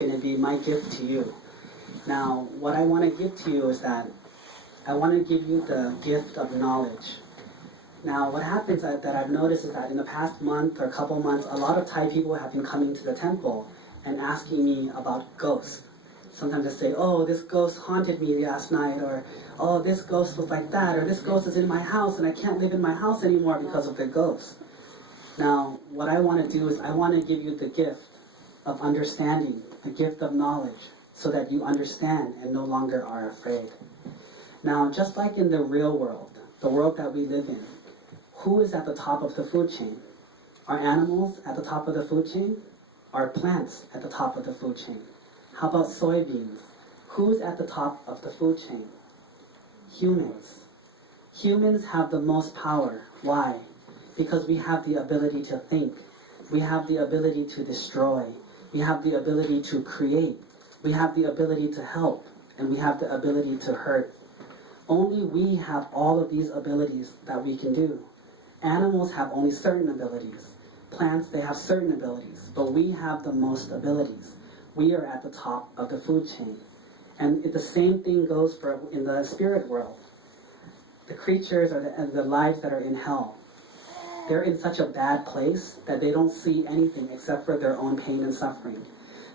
going to be my gift to you. Now, what I want to give to you is that I want to give you the gift of knowledge. Now, what happens that I've noticed is that in the past month or couple months, a lot of Thai people have been coming to the temple and asking me about ghosts. Sometimes they say, oh, this ghost haunted me last night, or oh, this ghost was like that, or this ghost is in my house and I can't live in my house anymore because of the ghost. Now, what I want to do is I want to give you the gift of understanding, the gift of knowledge, so that you understand and no longer are afraid. Now, just like in the real world, the world that we live in, who is at the top of the food chain? Are animals at the top of the food chain? Are plants at the top of the food chain? How about soybeans? Who's at the top of the food chain? Humans. Humans have the most power. Why? Because we have the ability to think. We have the ability to destroy. We have the ability to create. We have the ability to help. And we have the ability to hurt. Only we have all of these abilities that we can do. Animals have only certain abilities. Plants, they have certain abilities. But we have the most abilities. We are at the top of the food chain. And the same thing goes for in the spirit world. The creatures and the lives that are in hell, they're in such a bad place that they don't see anything except for their own pain and suffering.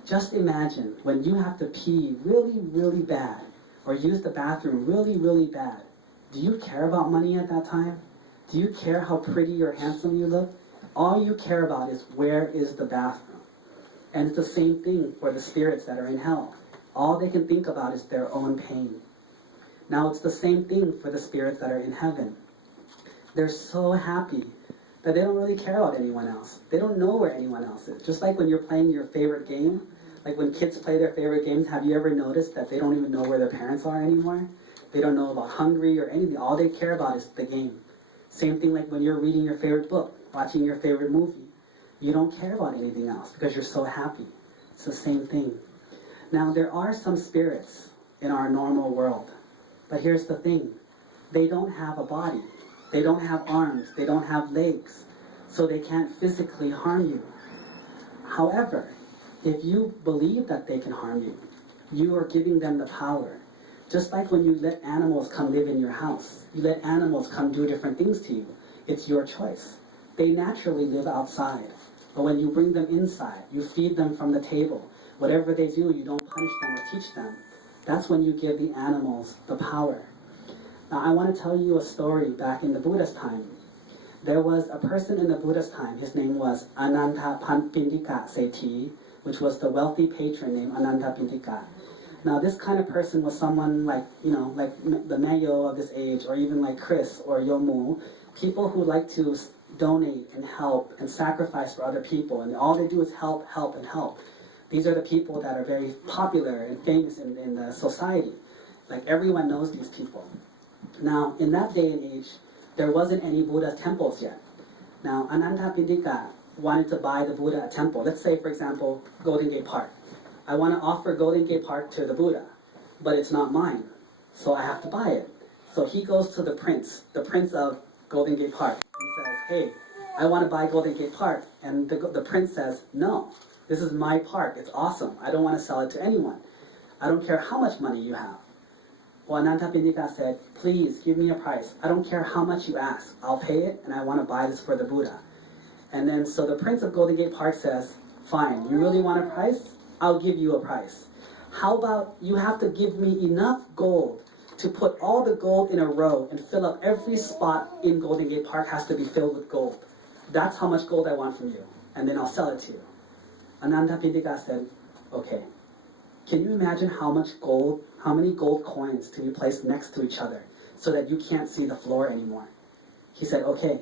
Just imagine when you have to pee really, really bad, or use the bathroom really, really bad. Do you care about money at that time? Do you care how pretty or handsome you look? All you care about is where is the bathroom. And it's the same thing for the spirits that are in hell. All they can think about is their own pain. Now it's the same thing for the spirits that are in heaven. They're so happy that they don't really care about anyone else. They don't know where anyone else is. Just like when you're playing your favorite game, like when kids play their favorite games, have you ever noticed that they don't even know where their parents are anymore? They don't know about hungry or anything. All they care about is the game. Same thing like when you're reading your favorite book, watching your favorite movie. You don't care about anything else because you're so happy. It's the same thing. Now there are some spirits in our normal world. But here's the thing. They don't have a body. They don't have arms. They don't have legs. So they can't physically harm you. However, if you believe that they can harm you, you are giving them the power. Just like when you let animals come live in your house, you let animals come do different things to you. It's your choice. They naturally live outside. But when you bring them inside, you feed them from the table. Whatever they do, you don't punish them or teach them. That's when you give the animals the power. Now I want to tell you a story back in the Buddha's time. There was a person in the Buddha's time, his name was Anathapindika Sethi, which was the wealthy patron named Anathapindika. Now this kind of person was someone like, like the Mayo of this age, or even like Chris or Yomu, people who like to donate and help and sacrifice for other people, and all they do is help, help, and help. These are the people that are very popular and famous in the society. Like everyone knows these people. Now, in that day and age, there wasn't any Buddha temples yet. Now, Anathapindika wanted to buy the Buddha a temple. Let's say, for example, Golden Gate Park. I want to offer Golden Gate Park to the Buddha, but it's not mine, so I have to buy it. So he goes to the prince of Golden Gate Park, and says, hey, I want to buy Golden Gate Park. And the prince says, no, this is my park, it's awesome. I don't want to sell it to anyone. I don't care how much money you have. Well, Anathapindika said, please give me a price. I don't care how much you ask. I'll pay it, and I want to buy this for the Buddha. And then, so the prince of Golden Gate Park says, fine, you really want a price? I'll give you a price. How about you have to give me enough gold to put all the gold in a row and fill up every spot in Golden Gate Park has to be filled with gold. That's how much gold I want from you, and then I'll sell it to you. Anathapindika said, okay. Can you imagine how many gold coins to be placed next to each other so that you can't see the floor anymore? He said, okay.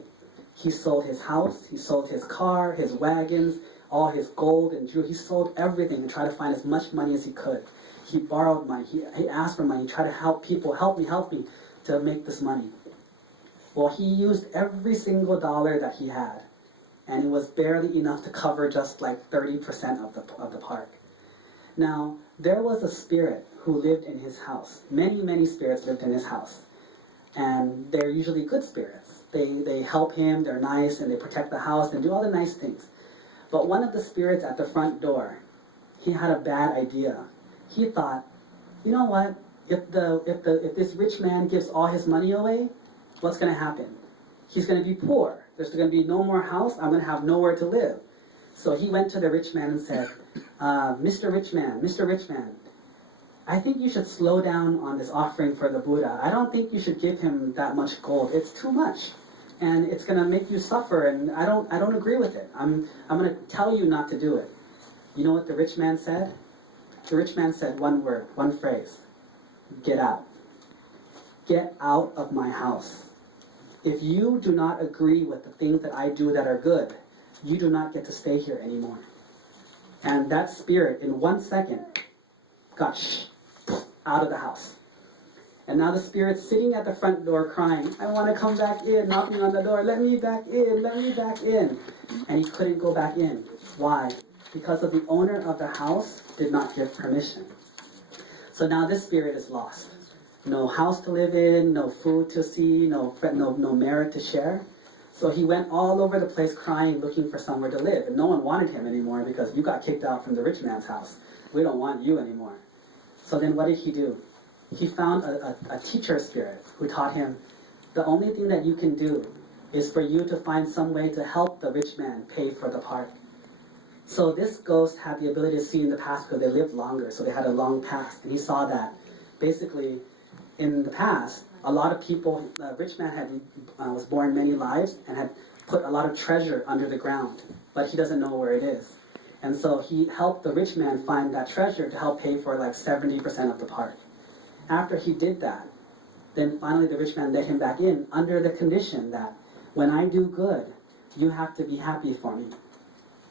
He sold his house, he sold his car, his wagons, all his gold and jewelry. He sold everything and tried to find as much money as he could. He borrowed money, he asked for money, he tried to help people, help me to make this money. Well, he used every single dollar that he had, and it was barely enough to cover just like 30% of the park. Now, there was a spirit who lived in his house. Many, many spirits lived in his house. And they're usually good spirits. They help him, they're nice, and they protect the house and do all the nice things. But one of the spirits at the front door, he had a bad idea. He thought, you know what? If this rich man gives all his money away, what's going to happen? He's going to be poor. There's going to be no more house. I'm going to have nowhere to live. So he went to the rich man and said, Mr. Rich Man, I think you should slow down on this offering for the Buddha. I don't think you should give him that much gold. It's too much. And it's going to make you suffer, and I don't agree with it. I'm going to tell you not to do it. You know what the rich man said? The rich man said one word, one phrase. Get out. Get out of my house. If you do not agree with the things that I do that are good, you do not get to stay here anymore. And that spirit, in 1 second, got out of the house. And now the spirit's sitting at the front door crying, I want to come back in, knocking on the door, let me back in, let me back in. And he couldn't go back in. Why? Because of the owner of the house did not give permission. So now this spirit is lost. No house to live in, no food to see, no merit to share. So he went all over the place crying, looking for somewhere to live. And no one wanted him anymore because you got kicked out from the rich man's house. We don't want you anymore. So then what did he do? He found a teacher spirit who taught him, the only thing that you can do is for you to find some way to help the rich man pay for the park. So this ghost had the ability to see in the past because they lived longer, so they had a long past. And he saw that basically in the past, a lot of people, the rich man was born many lives and had put a lot of treasure under the ground, but he doesn't know where it is. And so he helped the rich man find that treasure to help pay for like 70% of the park. After he did that, then finally the rich man let him back in under the condition that when I do good, you have to be happy for me.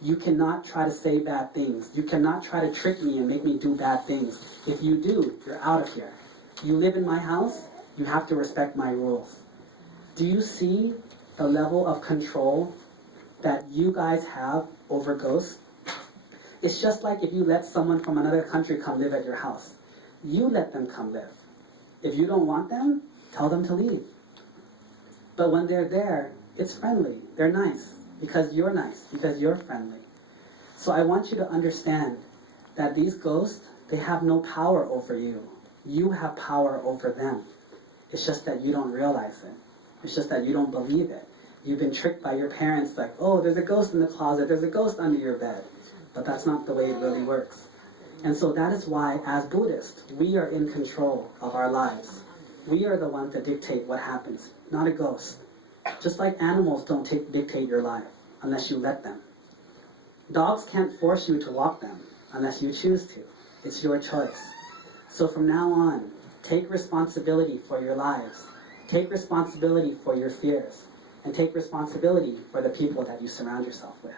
You cannot try to say bad things. You cannot try to trick me and make me do bad things. If you do, you're out of here. You live in my house, you have to respect my rules. Do you see the level of control that you guys have over ghosts? It's just like if you let someone from another country come live at your house. You let them come live. If you don't want them, tell them to leave. But when they're there, it's friendly. They're nice because you're nice, because you're friendly. So I want you to understand that these ghosts, they have no power over you. You have power over them. It's just that you don't realize it. It's just that you don't believe it. You've been tricked by your parents like, oh, there's a ghost in the closet, there's a ghost under your bed. But that's not the way it really works. And so that is why, as Buddhists, we are in control of our lives. We are the ones that dictate what happens, not a ghost. Just like animals don't dictate your life unless you let them. Dogs can't force you to walk them unless you choose to. It's your choice. So from now on, take responsibility for your lives. Take responsibility for your fears. And take responsibility for the people that you surround yourself with.